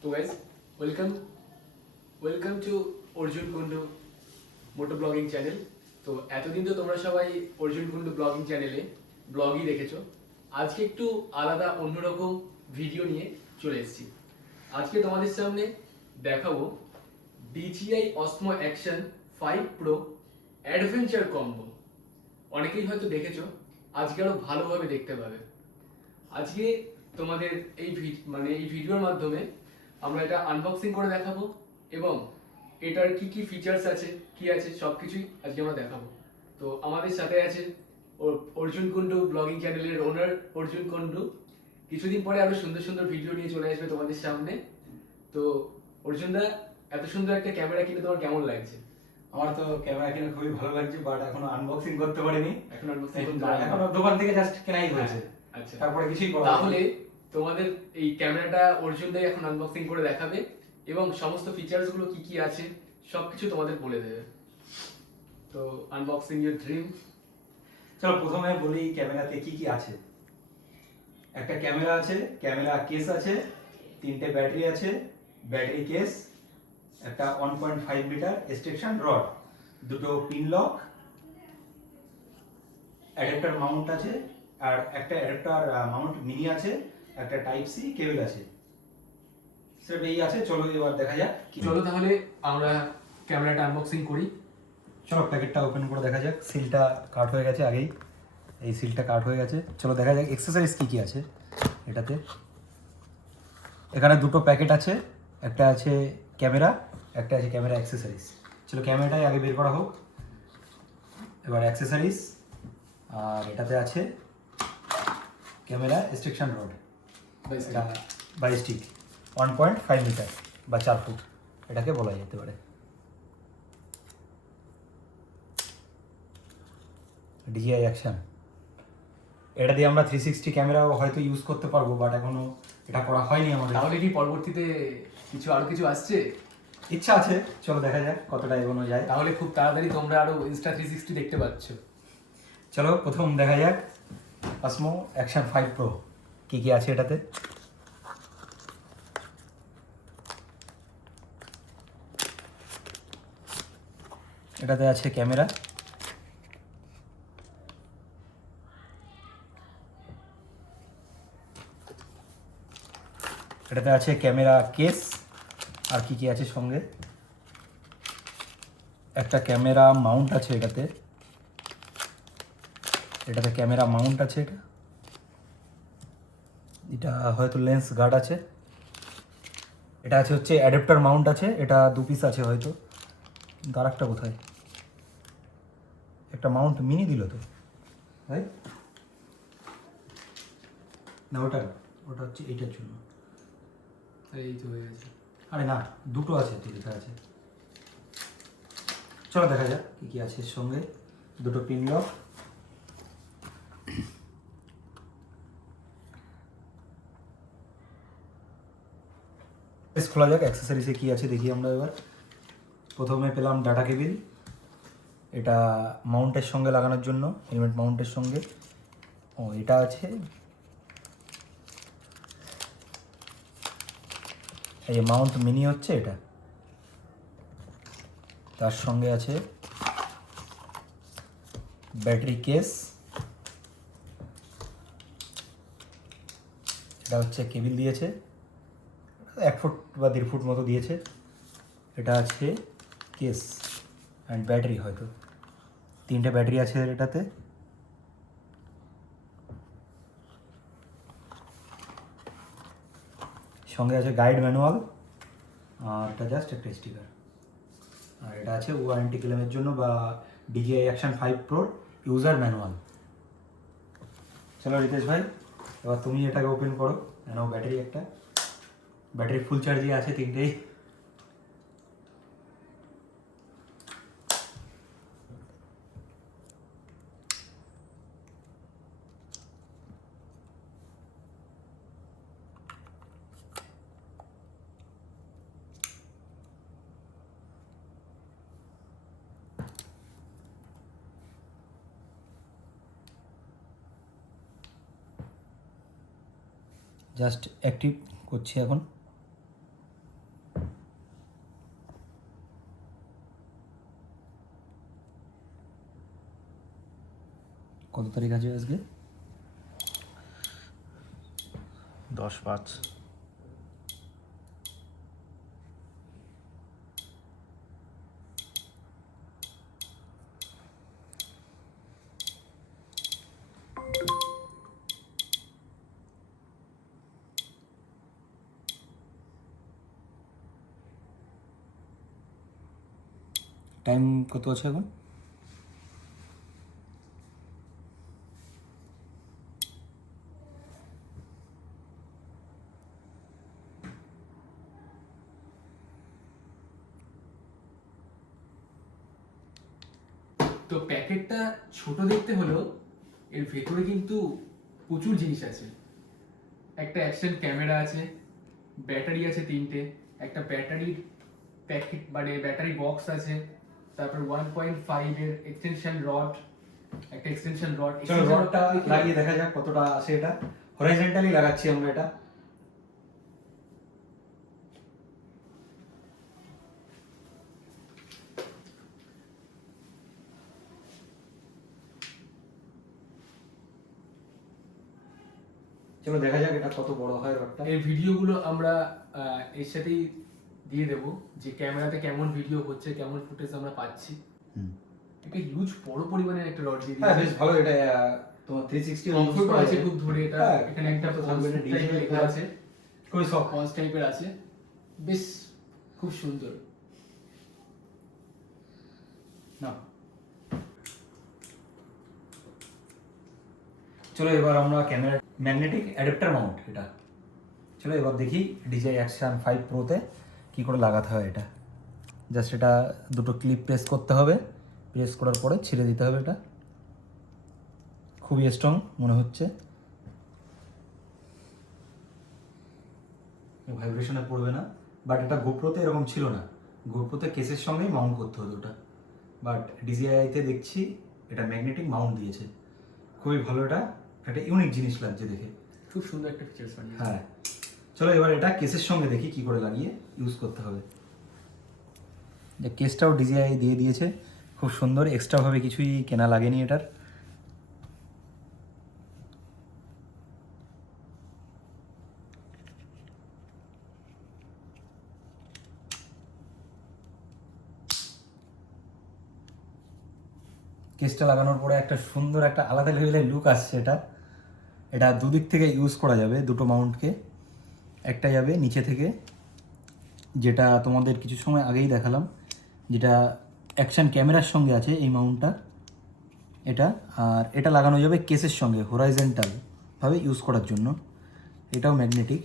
তো guys, welcome welcome to Arjun Kundu moto ব্লগিং channel. তো এতদিন তো তোমরা সবাই অর্জুন কুন্ডু ব্লগিং চ্যানেলে ব্লগই দেখেছো। আজকে একটু আলাদা অন্যরকম ভিডিও নিয়ে চলে এসেছি। আজকে তোমাদের সামনে দেখাবো DJI Osmo Action 5 Pro adventure combo. অনেকেই হয়তো দেখেছো, আজকে আরো ভালোভাবে দেখতে পাবে। আজকে তোমাদের এই ভিডিওর মাধ্যমে আমরা এটা আনবক্সিং করে দেখাবো এবং এটার কি কি ফিচার্স আছে, কি আছে সবকিছুই আজকে আমরা দেখাবো। তো আমাদের সাথে আছে অর্জুন কুন্ডু ব্লগিং চ্যানেলের ওনার অর্জুন কুন্ডু। কিছুদিন পরে আরো সুন্দর সুন্দর ভিডিও নিয়ে চলে আসবে তোমাদের সামনে। তো অর্জুন দা, এত সুন্দর একটা ক্যামেরা কিনে তোমার কেমন লাগছে? আমার তো ক্যামেরা কিনে খুবই ভালো লাগছে, বাট এখনো আনবক্সিং করতে পারিনি। এখন আনবক্সিং এখনো দোকান থেকে জাস্ট কেনাই হয়েছে। আচ্ছা, তারপরে কিছুই করা তাহলে তোমাদের এই ক্যামেরাটা অর্জুন দাই এখন আনবক্সিং করে দেখাবে এবং সমস্ত ফিচার্স গুলো কি কি আছে সবকিছু তোমাদের বলে দেবে। তো আনবক্সিং ইওর ড্রিম। চলো প্রথমে বলি ক্যামেরাতে কি কি আছে। একটা ক্যামেরা আছে, ক্যামেরা কেস আছে, তিনটে ব্যাটারি আছে, ব্যাটারি কেস, একটা 1.5 লিটার এক্সট্রাকশন রড, দুটো পিন লক, অ্যাডাপ্টার মাউন্ট আছে, আর একটা অ্যাডাপ্টার মাউন্ট মিনি আছে, একটা টাইপ সি কেবল আছে। সেটা এই আছে। চলো এবার দেখা যাক। চলো তাহলে আমরা ক্যামেরাটা আনবক্সিং করি। চলো প্যাকেটটা ওপেন করে দেখা যাক। সিলটা কাট হয়ে গেছে আগেই, এই সিলটা কাট হয়ে গেছে। চলো দেখা যাক এক্সেসরিজ কী কী আছে এটাতে। এখানে দুটো প্যাকেট আছে, একটা আছে ক্যামেরা, একটা আছে ক্যামেরা অ্যাক্সেসরিজ। চলো ক্যামেরাটাই আগে বের করা হোক, এবার অ্যাক্সেসরিজ। আর এটাতে আছে ক্যামেরা এক্সট্রাকশন রড, এটা বাইস্টিক 1.5 মিটার বা 4 ফুট এটাকে বলা যেতে পারে। DJI অ্যাকশন, এটা দিয়ে আমরা 360 ক্যামেরাও হয়তো ইউজ করতে পারবো, বাট এখনো এটা করা হয়নি আমাদের। তাহলে কি পরবর্তীতে আরো কিছু আসছে? ইচ্ছা আছে, চলো দেখা যাক কতটা এগোনো যায়। তাহলে খুব তাড়াতাড়ি তোমরা আরো ইনস্টা 360 দেখতে পাচ্ছ। চলো প্রথম দেখা যাক Osmo Action 5 Pro কি কি আছে এটাতে। এটাতে আছে ক্যামেরা, এটাতে আছে ক্যামেরা কেস, আর কি কি আছে সঙ্গে একটা ক্যামেরা মাউন্ট আছে। এটাতে ক্যামেরা মাউন্ট আছে, এটা হয়তো লেন্স গার্ড আছে। এটা আছে হচ্ছে অ্যাডাপ্টার মাউন্ট আছে, এটা 2 পিস আছে হয়তো। কিন্তু আর একটা কোথায়, একটা মাউন্ট মিনি দিল তো ভাই না, ওটা হচ্ছে এইটার জন্য। এই তো হয়ে গেছে। আরে না, দুটো আছে তো, লেখা আছে। চলো দেখা যাক কি কি আছে এর সঙ্গে। দুটো পিন লক, খোলা যাক অ্যাক্সেসরিজে কি আছে দেখি আমরা এবার। প্রথমে পেলাম ডাটা কেবিল, এটা মাউন্টের সঙ্গে লাগানোর জন্য, হেলমেট মাউন্টের সঙ্গে। ও এটা আছে, এই মাউন্ট মিনি হচ্ছে এটা। তার সঙ্গে আছে ব্যাটারি কেস, এটা হচ্ছে কেবিল দিয়েছে, 1 ফুট বা 1.5 ফুট মতো দিয়েছে। এটা আছে কেস অ্যান্ড ব্যাটারি, হয়তো 3টে ব্যাটারি আছে এটাতে। সঙ্গে আছে গাইড ম্যানুয়াল, আর এটা জাস্ট একটা স্টিকার। আর এটা আছে ওয়ারেন্টি ক্লেমের জন্য বা DJI Action 5 Pro user manual. চলো রিতেশ ভাই, এবার তুমি এটাকে ওপেন করো। নাও ব্যাটারি, একটা ব্যাটারি ফুল চার্জই আছে 3টেই। জাস্ট অ্যাক্টিভ করছি এখন। কত তারিখ আছে আজকে? 10/5। টাইম কত আছে এখন? তো প্যাকেটটা ছোট দেখতে হলেও এর ভেতরে কিন্তু প্রচুর জিনিস আছে। একটা অ্যাকশন ক্যামেরা আছে, ব্যাটারি আছে 3টে, একটা ব্যাটারির প্যাকেট মানে ব্যাটারি বক্স আছে, তারপর 1.5 এর এক্সটেনশন রড, একটা এক্সটেনশন রড। চলো রডটা লাগিয়ে দেখা যাক কতটা আসে। এটা হরাইজন্টালি লাগাচ্ছি আমরা এটা। চলো দেখা যাক এটা কত বড় হয় রডটা। এর ভিডিওগুলো আমরা এর সাথেই দিয়ে দেবো, যে ক্যামেরাতে কেমন ভিডিও হচ্ছে, কেমন ফুটেজ আমরা পাচ্ছি। একটা হিউজ বড় পরিমাণের একটা রড দিয়ে হ্যাঁ বেশ দিয়েছে। ভালো। এটা তোমার 360 কমফোর্ট আছে খুব ধরে এটা। হ্যাঁ, এখানে একটা তো পজ থাকবে না, টাইপের ডিজাইন লেখা আছে, খুবই সফট। পজ টাইপের আছে, বেশ খুব সুন্দর। না চলো এবার আমরা ক্যামেরা ম্যাগনেটিক অ্যাডাপ্টার মাউন্ট এটা। চলো এবার দেখি DJI Action 5 Pro-তে কী করে লাগাতে হয় এটা। জাস্ট এটা দুটো ক্লিপ প্রেস করতে হবে, প্রেস করার পরে ছেড়ে দিতে হবে। এটা খুবই স্ট্রং মনে হচ্ছে, ভাইব্রেশনে পড়বে না। বাট এটা গোপ্রোতে এরকম ছিল না, গোপ্রোতে কেসের সঙ্গেই মাউন্ট করতে হতো ওটা। বাট DJI-তে দেখছি এটা ম্যাগনেটিক মাউন্ট দিয়েছে, খুবই ভালো। এটা একটা ইউনিক জিনিস লাগছে দেখে, খুব সুন্দর একটা ফিচার্স বানিয়েছে। হ্যাঁ। চলো এবার এটা কেসের সঙ্গে দেখি কি করে লাগিয়ে ইউজ করতে হবে। যে কেসটাও DJI দিয়ে দিয়েছে, খুব সুন্দর। এক্সট্রাভাবে কিছুই কেনা লাগেনি এটার। কেসটা লাগানোর পরে একটা সুন্দর একটা আলাদা লেভেলের লুক আসছে এটা। এটা দুদিক থেকে ইউজ করা যাবে, দুটো মাউন্টকে। একটা যাবে নিচে থেকে, যেটা তোমাদের কিছু সময় আগেই দেখালাম, যেটা অ্যাকশন ক্যামেরার সঙ্গে আছে এই মাউন্টটা এটা। আর এটা লাগানো যাবে কেসের সঙ্গে হরাইজন্টালভাবে ইউজ করার জন্য। এটাও ম্যাগনেটিক।